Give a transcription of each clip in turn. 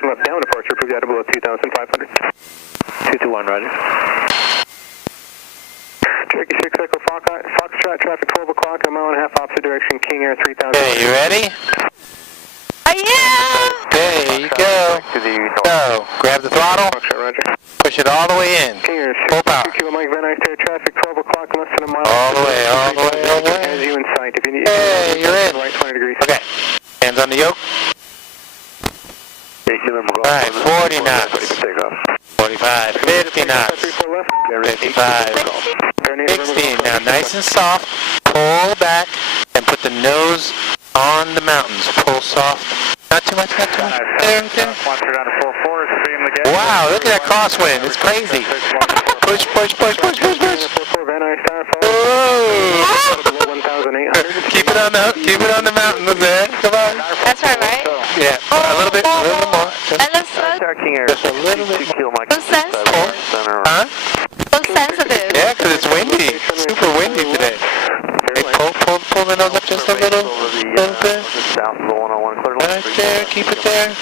caution left down departure, prove out below 2,500. 221, roger. Cherokee 6 Echo Foxtrot, traffic 12 o'clock, a mile and a half opposite direction, King Air 3000. Okay, you ready? I am! There you go. Go. Grab the throttle. Push it all the way in. King Air Full power. 2 Kilo Mike, Van Nuys, traffic 12 o'clock, less than a mile. All the way, all the way, all the way. As you in sight. If you need, hey, you're in. Right 20 degrees. Okay. Hands on the yoke. Alright, 40 knots. 45, 50 knots. 55, 60. Now nice and soft. Pull back and put the nose on the mountains. Pull soft. Not too much, not too much. There, there. Wow, look at that crosswind. It's crazy. Push, push, push, push, push, push. Whoa. Keep it on the mountain there. Come on. That's right? Yeah, a little bit more. And looks so, Just a little bit more. so sensitive. Huh? So sensitive. Yeah, because it's windy. Super windy today. Hey, pull the nose up just a little bit. Right there, keep it there.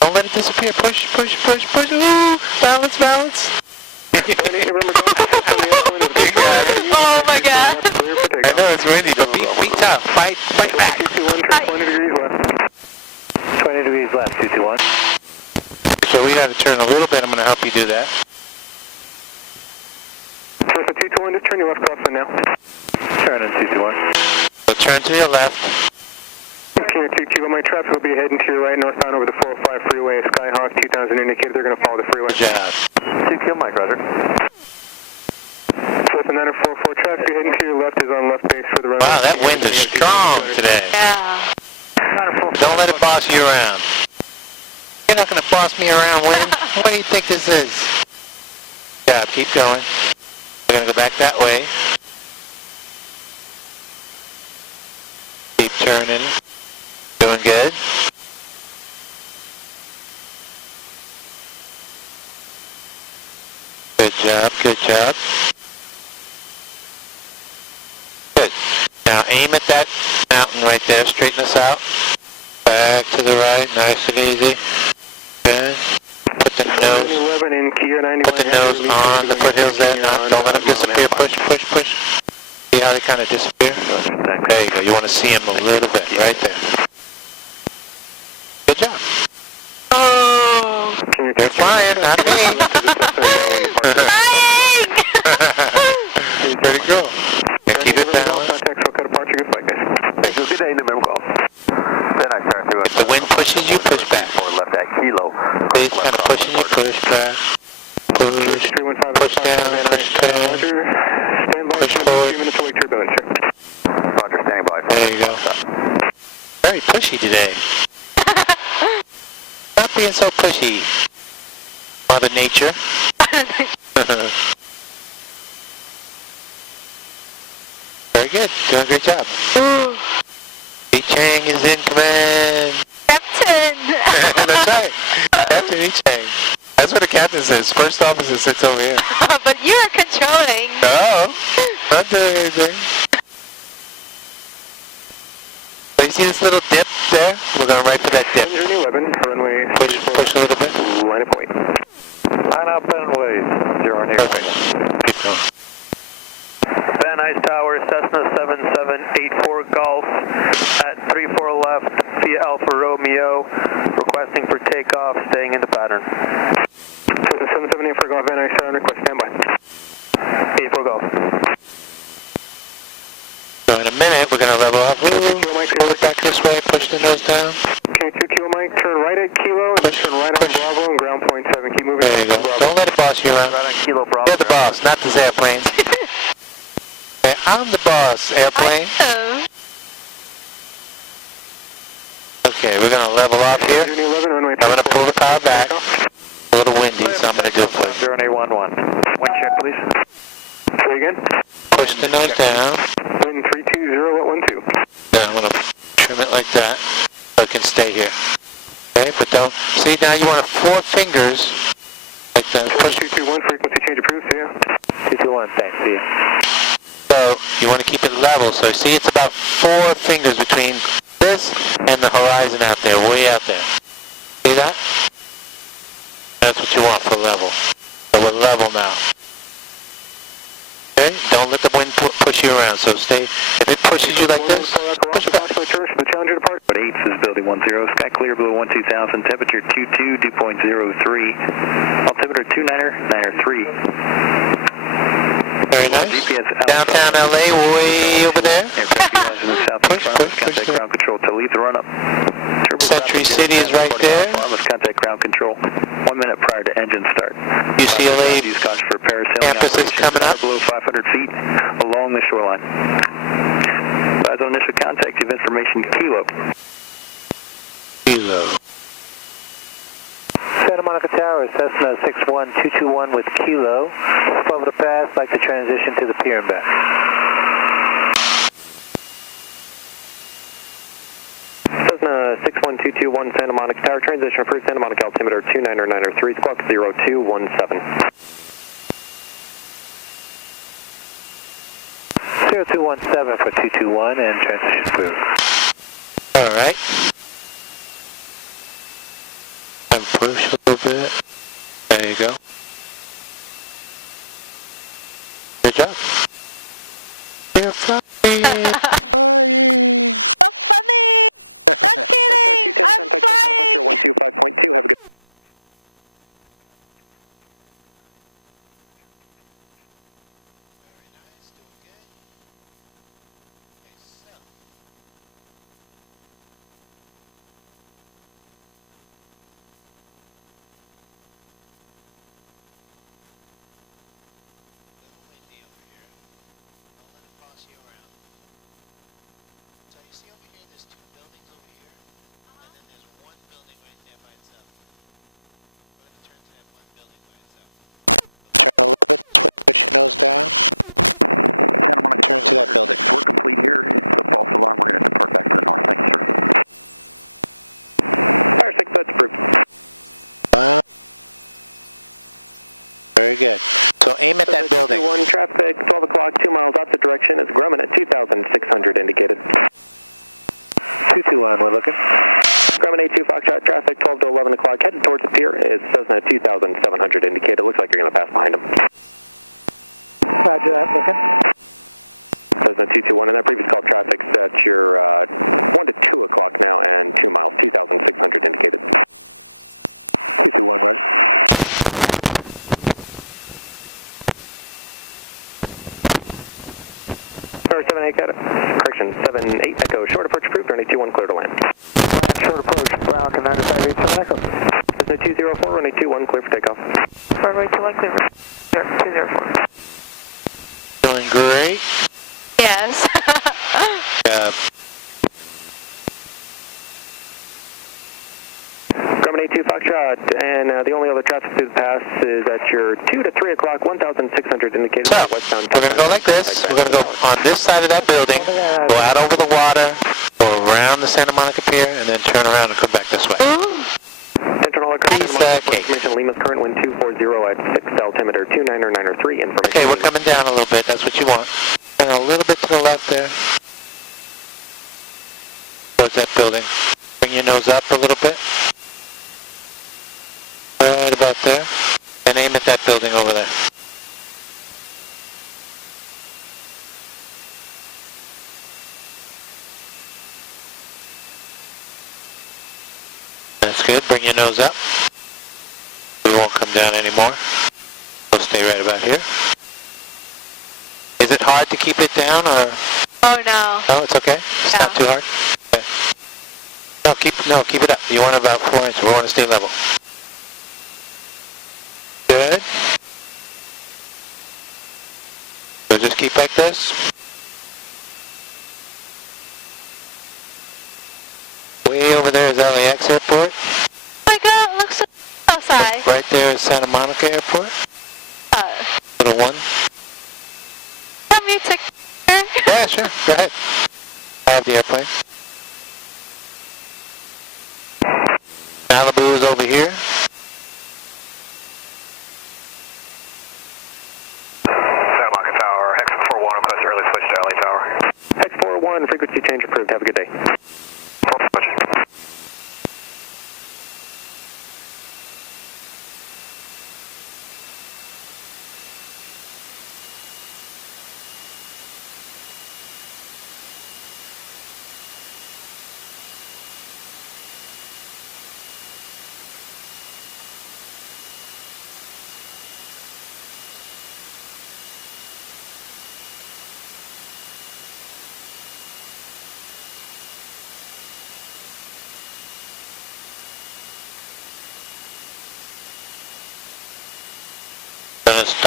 Don't let it disappear. Push, push, push, push. Ooh, balance, balance. Oh my god. I know it's windy, but be tough. Fight back. 20 degrees left, 221. So we got to turn a little bit. I'm going to help you do that. So 221, just turn your left crosswind now. Turn in 221. So turn to your left. King Air 2 Kilo Mike, traffic will be heading to your right northbound over the 405 freeway. Skyhawk 2000 indicated they're going to follow the freeway. Good job. 2 Kilo Mike, roger. So it's a 944 traffic heading to your left is on left base for the runway. Wow, that wind is strong today. Yeah. Don't let it boss you around. You're not going to boss me around, wind. What do you think this is? Yeah, keep going. We're going to go back that way. Keep turning. Doing good. Good job, good job. Good. Now aim at that mountain right there. Straighten us out. Back to the right, nice and easy. Good. Put the nose on the foothills there. Don't let them disappear. Push, push, push. See how they kind of disappear? There you go. You want to see them a little bit right there. Good job. Oh. You're flying, not me. Flying! Pretty cool. Yeah, keep it down. Good day, November call. Then I start through. If the wind pushes you, push back. Left at Kilo. It's kind of pushing you, push back. Push down, push down. Push forward. Roger, standing by. There you go. Very pushy today. Stop being so pushy, Mother Nature. Very good. Doing a great job. Lee Chang is in command. Captain! That's right. Captain Lee Chang. That's what the captain says. First officer sits over here. But you're controlling. No, not doing anything. So you see this little dip there? We're going right for that dip. 11, runway. Push a little bit. Line up point. Line up and wait. 0 near. Perfect. Keep going. Van Nuys Tower, Cessna 7784 Golf at 34 left via Alpha Romeo, requesting for takeoff, staying in the pattern. Cessna 7784 Golf, Van Nuys Tower, request standby. 84 Golf. So in a minute, we're going to level up. Pull it back this way, push the nose down. Okay, 2 Kilo Mike, turn right at Kilo, and turn right on Bravo and ground point 7. Keep moving. There you go. Don't let it boss you around. Right on Kilo Bravo. You're the boss, not this airplane. Okay, I'm the boss, airplane. Okay, we're going to level off here. I'm going to pull the power back. A little windy, so I'm going to do it for you. 0811. Wind check, please. Say again. Push the nose down. Wind 320.12. Then I'm going to trim it like that so it can stay here. Okay, but don't... See, now you want 4 fingers like that. Push. 221, frequency change approved, see ya. 221, thanks, see you. So you want to keep it level. So see, it's about 4 fingers between this and the horizon out there, way out there. See that? what you want for level. So we're level now. Okay, don't let the wind push you around, so stay, if it pushes you like this, push it back. The Challenger departure. 8 is building 10, sky clear below 12,000, temperature 22, dew point 03, altimeter 2993. Very nice. Downtown LA, way over there. Push. Contact ground control to lead the run-up. Century City is right there. Contact ground control 1 minute prior to engine start. UCLA campus is coming up. Below 500 feet along the shoreline. As on initial contact, you have information Kilo. Santa Monica Tower, Cessna 61221 with Kilo. Above the pass, like to transition to the pier and back. Cessna 61221 Santa Monica Tower, transition for Santa Monica altimeter 2993, squawk 0217. 0217 for 221 and transition approved. All right. And push a little bit. There you go. Good job. You're flying. Tower 78, correction, 78 Echo, short approach approved, runway 21 clear to land. Short approach, ground commander 587 Echo. Cessna 204, runway 21 clear for takeoff. Runway 21 clear for 204. Doing great. Yes. Yeah. Grumman 82 Foxtrot, and the only other traffic through the pass is at your 2 to 3 o'clock, 1,600 indicated So, westbound. we're going to go like this. We're going to go on this side of that building, go out over the water, go around the Santa Monica Pier, and then turn around and come back this way. Internal information, Lima's current wind 240 at 6 altimeter 2993, information. Okay, we're coming down a little bit. That's what you want. And a little bit to the left there. Towards that building. Bring your nose up a little bit. Right about there. And aim at that building over there. That's good. Bring your nose up. We won't come down anymore. We'll stay right about here. Is it hard to keep it down, or? Oh no. No, it's okay. It's not too hard. Okay. No, keep it up. You want about 4 inches. We want to stay level. Good. So just keep like this. Way over there is LAX Airport. Oh my god, it looks so outside. Right there is Santa Monica Airport. Little one. Tell me to Yeah, sure. Go ahead. I have the airplane. Malibu is over here. Santa Monica Tower, Hex 41, request early switch to LA Tower. Hex 41, frequency change approved. Have a good day.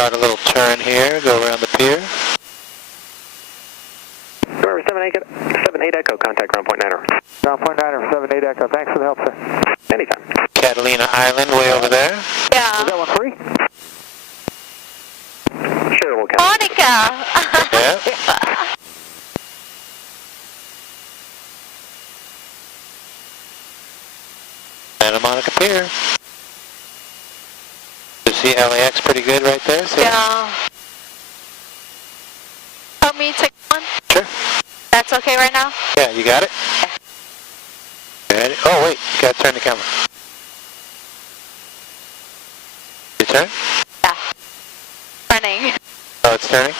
start a little turn here, go around the pier. Remember 78 Echo, contact ground point 9er. Ground point 9er, 78 Echo. Thanks for the help, sir. Anytime. Catalina Island way over there. Yeah. Is that one free? Sure, we'll count. Monica! Yeah. Santa Monica Pier. You see LAX pretty good right there? See? Yeah. Help me take one? Sure. That's okay right now? Yeah, you got it? Ready? Oh, wait. You got to turn the camera. You turn? Yeah. Running. Oh, it's turning?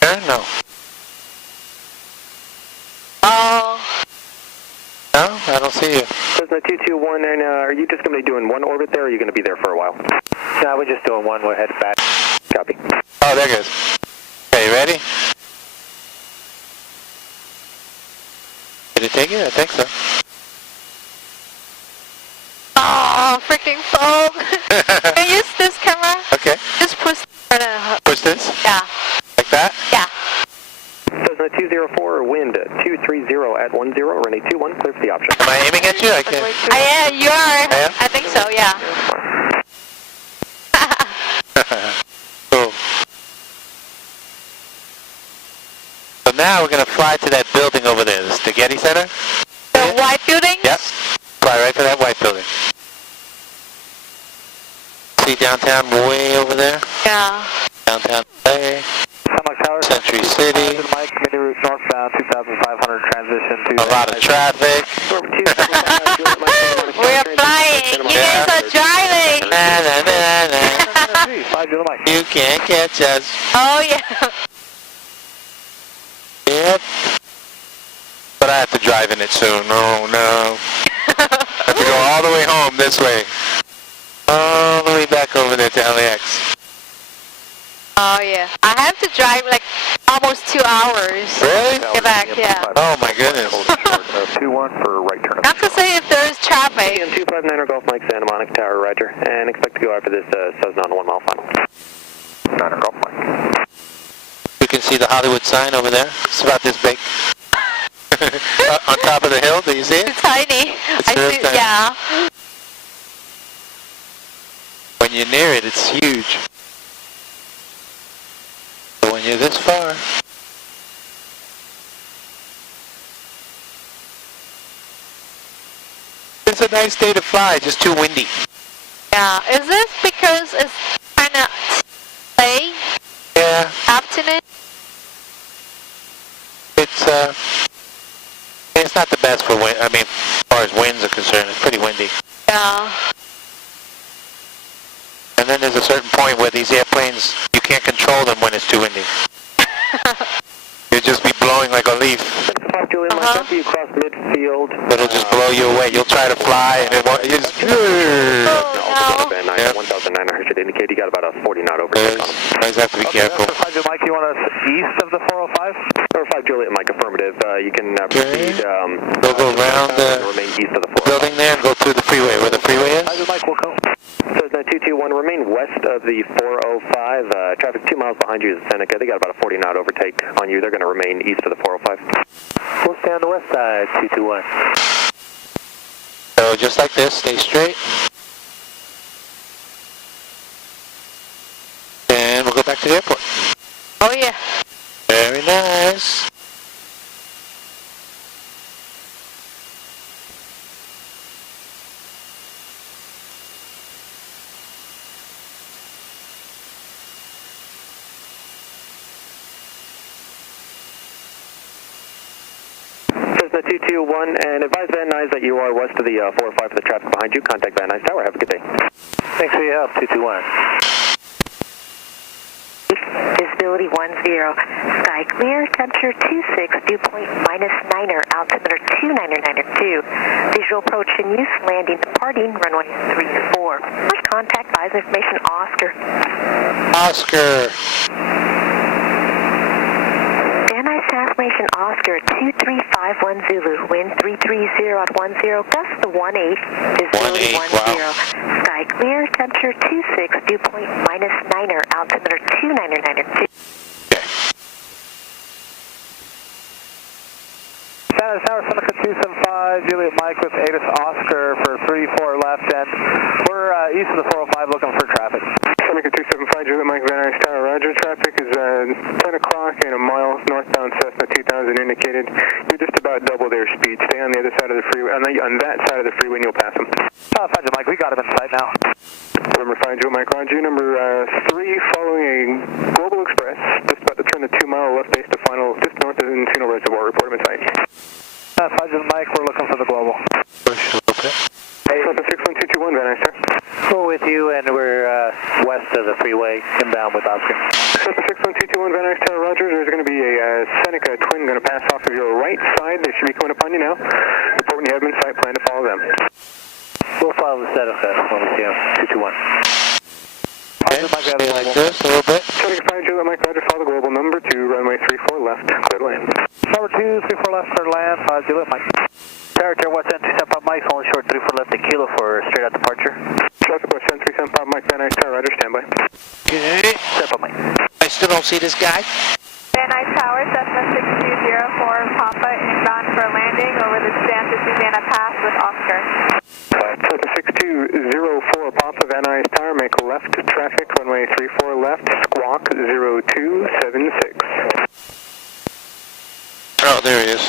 Turn? No. Oh. No? I don't see you. Cessna 221, and are you just going to be doing one orbit there, or are you going to be there for a while? No, we're just doing one. We're headed back. Copy. Oh, there it goes. Okay, you ready? Did it take it? I think so. Oh, freaking foam. Can you use this camera? Okay. Just push. Push this? Yeah. Like that? Yeah. Cessna 204, wind 230 at 10, running 21, clear for the option. Am I aiming at you? I can't. Yeah, you are. I am? I think so, yeah. Cool. So now we're going to fly to that building over there, the Getty Center. The white building? Yep. Fly right to that white building. See downtown way over there? Yeah. Downtown LA, Century City, Mike, mini route northbound, 2,500 transition to... a lot of traffic. We're flying. You guys are driving. Na, na, na, na. 5 Julie Mike. You can't catch us. Oh, yeah. Yep. But I have to drive in it soon. Oh, no. I have to go all the way home this way. All the way back over there to LAX. Oh, yeah. I have to drive like almost 2 hours. Really? Get back, yeah. Oh, my goodness. 2-1 for right turn. Not to say if there's traffic. And 259er Golf Mike, Santa Monica Tower, roger. And expect to go after this Cessna on the 1 mile final. 9er Golf Mike. You can see the Hollywood sign over there. It's about this big. On top of the hill, do you see it? It's tiny. It's I real see, tiny. yeah. When you're near it, it's huge. But when you're this far... It's a nice day to fly, just too windy. Yeah. Is this because it's kind of late Yeah, afternoon? it's not the best for wind. I mean, as far as winds are concerned, it's pretty windy. Yeah. And then there's a certain point where these airplanes, you can't control them when it's too windy. You'll just be blowing like a leaf. Julian, Uh-huh. after you cross midfield. It'll just blow you away. You'll try to fly and it won't. You just, Oh, no. 1,900 should indicate you got about a 40 knot overtake on him. always have to be careful. 5 Julie Mike, you want us east of the 405? 5 Juliet Mike, affirmative. You can proceed. We'll go around the remain east of the 405. building there and go through the freeway where the freeway is. 5 Julie Mike, we'll go. Cessna 221, remain west of the 405. Traffic 2 miles behind you is Seneca. They got about a 40 knot overtake on you. They're going to remain east of the 405. We'll stay on the west side, 221. So just like this, stay straight. And we'll go back to the airport. Oh, yeah. Very nice. Cessna 221, and advise Van Nuys that you are west of the 405 for the traffic behind you. Contact Van Nuys Tower. Have a good day. Thanks for your help, 221. Visibility 10, sky clear, temperature 26, dew point -9er, altimeter 29992. Visual approach in use, landing departing, runway 34. First contact, advise information, Oscar. Oscar. Van Nuys information, Oscar, 2351 Zulu, wind 330 at 10, gust to 18, visibility 18, 10. wow. Sky clear, temperature 26, dew point -9er, altimeter San Tower, Seneca 275, Juliet Mike with Atis Oscar for 34 left, and we're east of the 405 looking for traffic. Seneca 275, Juliet Mike, Van Nuys Tower, Roger. Traffic is 10 o'clock and a mile northbound Cessna 2000 indicated. You're just about double their speed. Stay on the other side of the freeway, on that side of the freeway, and you'll pass them. 5 Mike, we got him in sight now. Number 5, Juliet Mike, Roger. Number 3, following a Global Express, just about to turn the 2-mile left base to final, just north of Encino Reservoir. Report him in sight. 5 Mike, we're looking for the Global. Push a little bit. Hey, 61221, Van Nuys Tower. We're with you, and we're west of the freeway, inbound with Oscar. 61221, Van Nuys Tower, Roger. There's going to be a Seneca twin going to pass off of your right side. They should be coming upon you now. Report when you have them in sight. Plan to follow them. We'll follow the Seneca when we see him. 221. Okay, stay like this a little bit. Seneca 5, Juliet Mike, Roger. Follow the Global. Number 2, runway 34 left. Clear to land. Number 2, 34 left for land. 5 Juliet Mike. Territory West End 275 Mike, only short 34 left to Kilo for straight out departure. Traffic West End 375 Mike, Van Nuys Tower, Roger. Standby. Okay. Step up Mike. I still don't see this guy. Van Nuys Tower, Cessna 6204 Papa, inbound for landing over the Santa Susana Pass with Oscar. Cessna 6204 Papa, Van Nuys Tower, make left traffic, runway 34 left, squawk 0276. Oh, there he is.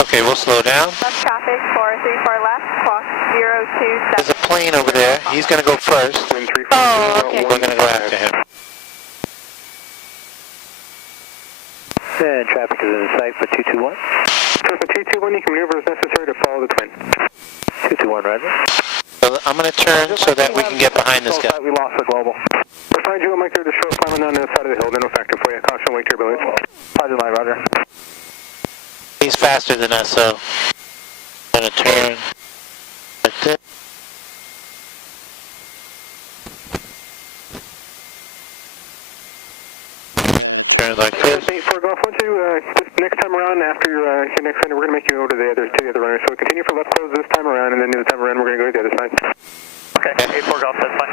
Okay, we'll slow down. Left traffic, 434 left, squawk 027. There's a plane over there. He's going to go first. Oh, okay. We're going to go after him. And traffic is in sight for 221. Traffic 221, you can maneuver as necessary to follow the twin. 221, Roger. So I'm going to turn so that we can get behind this guy. We lost the Global. We'll find you, Mike, there's a short climb on the other side of the hill. Then we'll factor for you. Caution, wake turbulence. 5 Mike, Roger. He's faster than us, so I'm going to turn like this. Turn like this. 84 Golf, why don't you, just next time around, after your next run, we're going to make you go to the other runners. So continue for left close this time around, and then the other time around, we're going to go to the other side. Okay, 84 Golf, that's fine.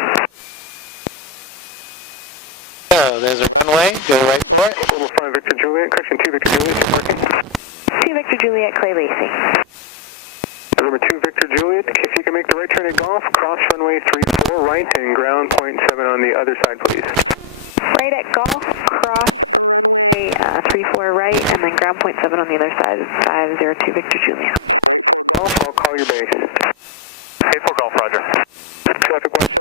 So there's a runway. Go right for it. Global 5 Victor Juliet, correction 2 Victor Juliet, you're parking. 2 Victor Juliet, Clay Lacey. Number 2 Victor Juliet, if you can make the right turn at Golf, cross runway 34 right and ground point 7 on the other side, please. Right at Golf, cross 34 right, and then ground point 7 on the other side. 502 Victor Juliet. Golf, I'll call your base. 84 Golf, Roger. Traffic West.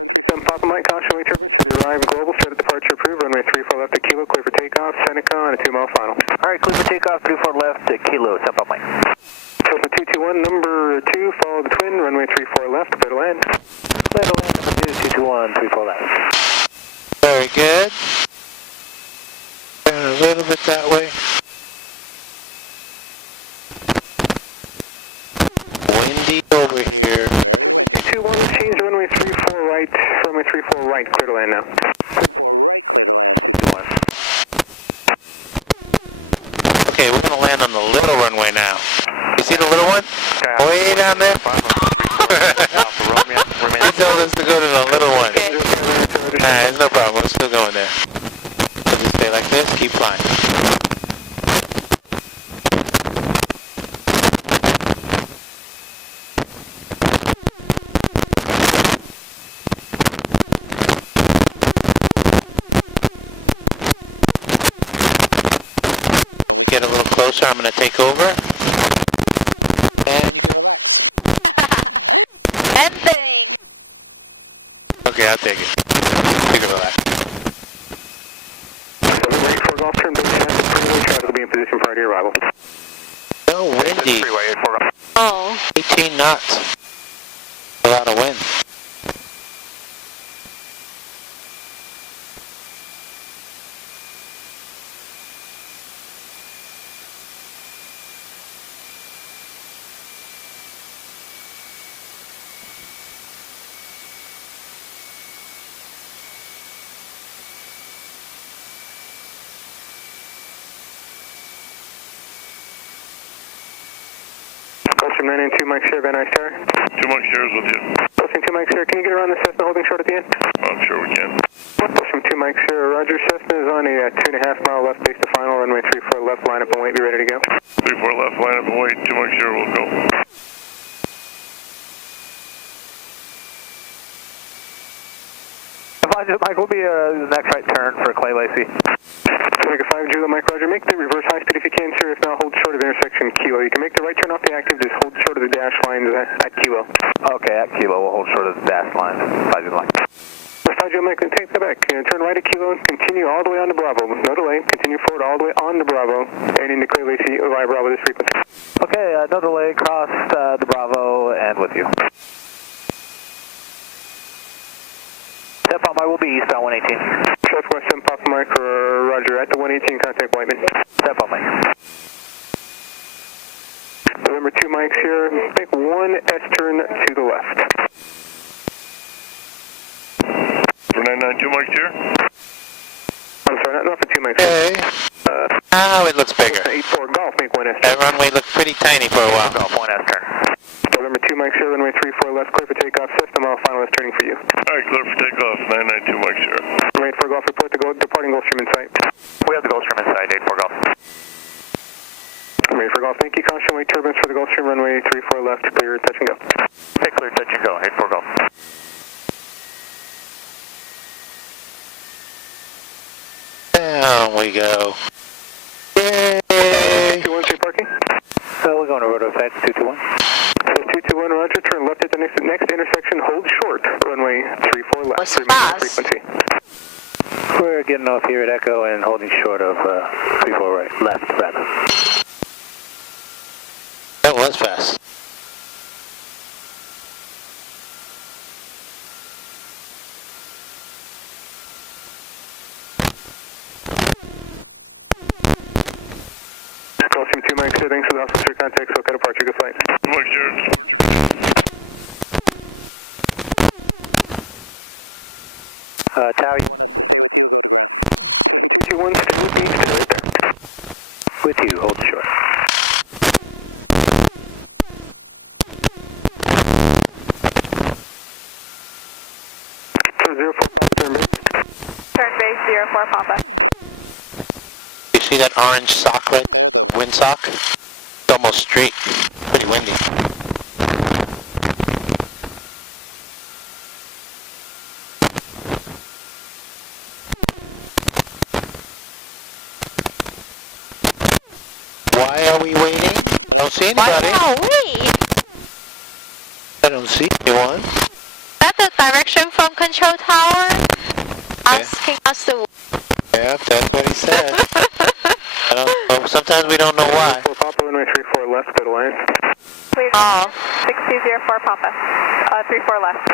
Papa Mike, caution, wait turbulence. You arrive Global, start at departure approved, runway 34 left to Kilo, clear for takeoff, Seneca on a 2-mile final. Alright, clear for takeoff, 34 left to Kilo, step up Mike. Cessna 221, number 2, follow the twin, runway 34 left, clear to land. Clear to land, number 2, 221, 34 left. Very good. Turn a little bit that way. Windy over here. 221, change runway 34 right, runway 34 right, clear to land now. Okay, we're going to land on the little runway now. You see the little one? Way down there? He told us to go to the little one. Nah, it's no problem. We're still going there. So just stay like this, keep flying. Get a little closer, I'm going to take over. And That thing! okay, I'll take it. Figure it out. Wait for Golf turn, building traffic, freeway traffic will be in position prior to your arrival. So windy. Freeway, 84 Golf. Oh. 18 knots. A lot of wind. Gulfstream 992 Mike Sierra, Van Nuys Tower. 2 Mike Sierra's with you. Gulfstream 2 Mike Sierra, can you get around the Cessna holding short at the end? I'm sure we can. Gulfstream 2 Mike Sierra, Roger. Cessna is on a 2.5 mile left base to final, runway 34 left, line up and wait, be ready to go. 34 left, line up and wait, 2 Mike Sierra will go. Mike, we'll be the next right turn for Clay Lacey. Make a 5 Juliet Mike Roger. Make the reverse high speed if you can, sir. If not, hold short of intersection Kilo. You can make the right turn off the active, just hold short of the dash lines at Kilo. Okay, at Kilo, we'll hold short of the dash line. 5 Juliet Mike. 5 Juliet Mike, take that back. Turn right at Kilo and continue all the way on to Bravo. No delay. Continue forward all the way on to Bravo and into Clay Lacey via Bravo this frequency. Okay, no delay. Cross the Bravo and with you. Step on my will be eastbound 118. Southwest 10 Papa Mike, Roger, at the 118, contact Whiteman. Step on Mike. November 2 Mike's here, make one S-turn to the left. For 992 Mike here. I'm sorry, not for 2 Mike's Okay. Now it looks bigger. 84 Golf, make one S-turn. That runway looked pretty tiny for a while. Golf, 1 S-turn. November 2 Mike's here, runway 34 left, clear for takeoff, system, all final S-turning for you. Alright, clear for takeoff, 992 Mike here. Wait for Golf, report the departing Gulfstream in sight. We have the Gulfstream inside, 84 Golf. Ready for Golf, thank you. Caution wake turbulence for the Gulfstream, runway 34 left, clear, touch and go. Okay, clear, touch and go, 84 Golf. Down we go. Yay! 221, street parking. So we're going to Rotor FX 221. So 221, Roger, turn left at the next intersection, hold short, runway 34 left. What's fast? Frequency. We're getting off here at Echo and holding short of 34 right, left rather. That was fast. Gulfstream 2 Mike, thanks for the officer contact, so cut apart, good flight. Mike here. Tower. 21, still being still right there. With you, hold short. So 04, turn base. Turn base 04 Papa. You see that orange sock right? Windsock? It's almost straight. Pretty windy. Why are we waiting? Don't see anybody. Why are we? I don't see anyone. That's a direction from control tower asking us to... Yeah, that's what he said. I don't know. Sometimes we don't know why. 4 Papa, runway 34 left, go to line. Please, Oh. 6204 Papa. 34 left.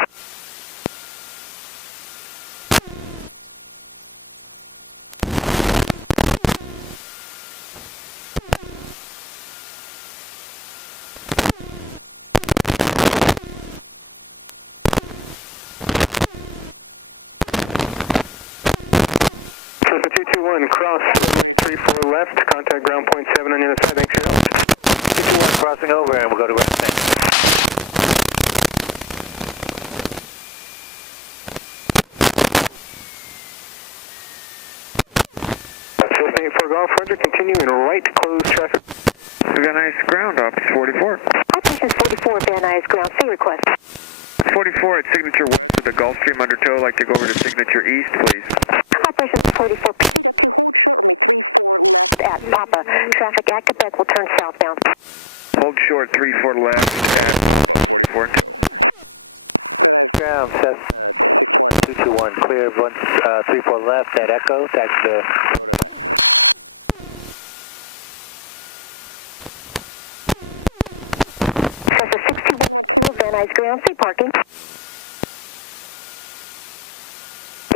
So 221, cross 34 left, contact ground point 7 on the other side, thanks for your help. 221 crossing over and we'll go to resting. Cessna 84 Golf, Roger, continuing right, close traffic. Van Nuys ground up, 44. Operations 44, Van Nuys ground, say request. 44 at signature west of the Gulfstream undertow. I'd like to go over to signature east, please. Operations 44 at Papa. Traffic at Quebec will turn southbound. Hold short, 34 left at 44. Ground, Cessna 221, clear 34 left at Echo, taxi to... Cessna 61, Van Nuys ground, say parking.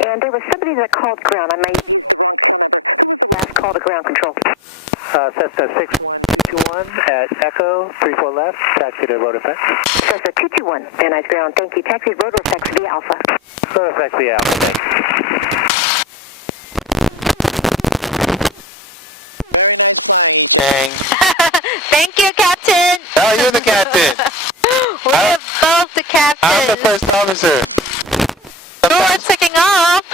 And there was somebody that called ground. I may last call to ground control. Cessna 6121 at Echo, 34 left, taxi to Rotor FX. Cessna 221, Van Nuys ground, thank you. Taxi Rotor FX via Alpha. Rotor FX via Alpha, thanks. Dang. Thank you, Captain. Oh, you're the captain. We're both the captains. I'm the first officer. You are taking off.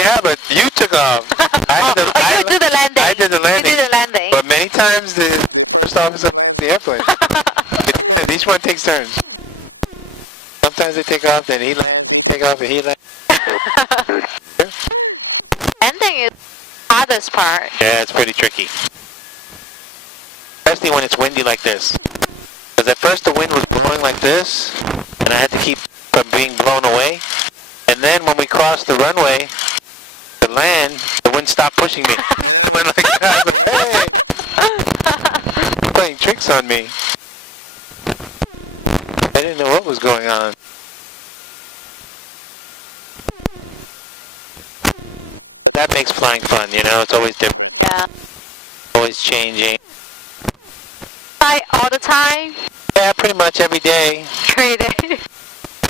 Yeah, but you took off. I you did the landing. I did the landing. You did the landing. But many times the first officer of the airplane. Each one takes turns. Sometimes they take off, then he lands. Take off, and he lands. Landing is the hardest part. Yeah, it's pretty tricky. Especially when it's windy like this. Because at first the wind was blowing like this, and I had to keep from being blown away. And then when we crossed the runway to land, the wind stopped pushing me. I went like that. Hey! Playing tricks on me. I didn't know what was going on. That makes flying fun, you know, it's always different. Yeah. Always changing. Fly all the time? Yeah, pretty much every day. Every day?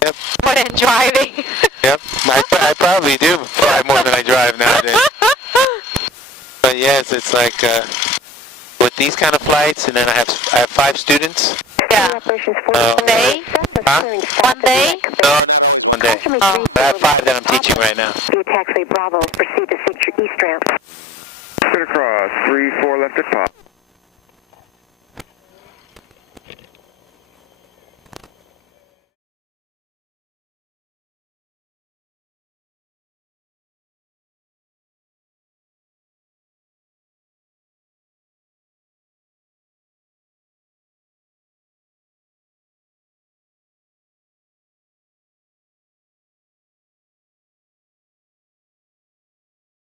Yep. More than driving? Yep. I probably do fly more than I drive nowadays. But yes, it's like, with these kind of flights, and then I have 5 students. Yeah. One day? Huh? One day? No, 1 day. Oh. I have 5 that I'm teaching right now. Via taxiway Bravo, proceed to seek your east ramp. Clear across, 34 left at pop.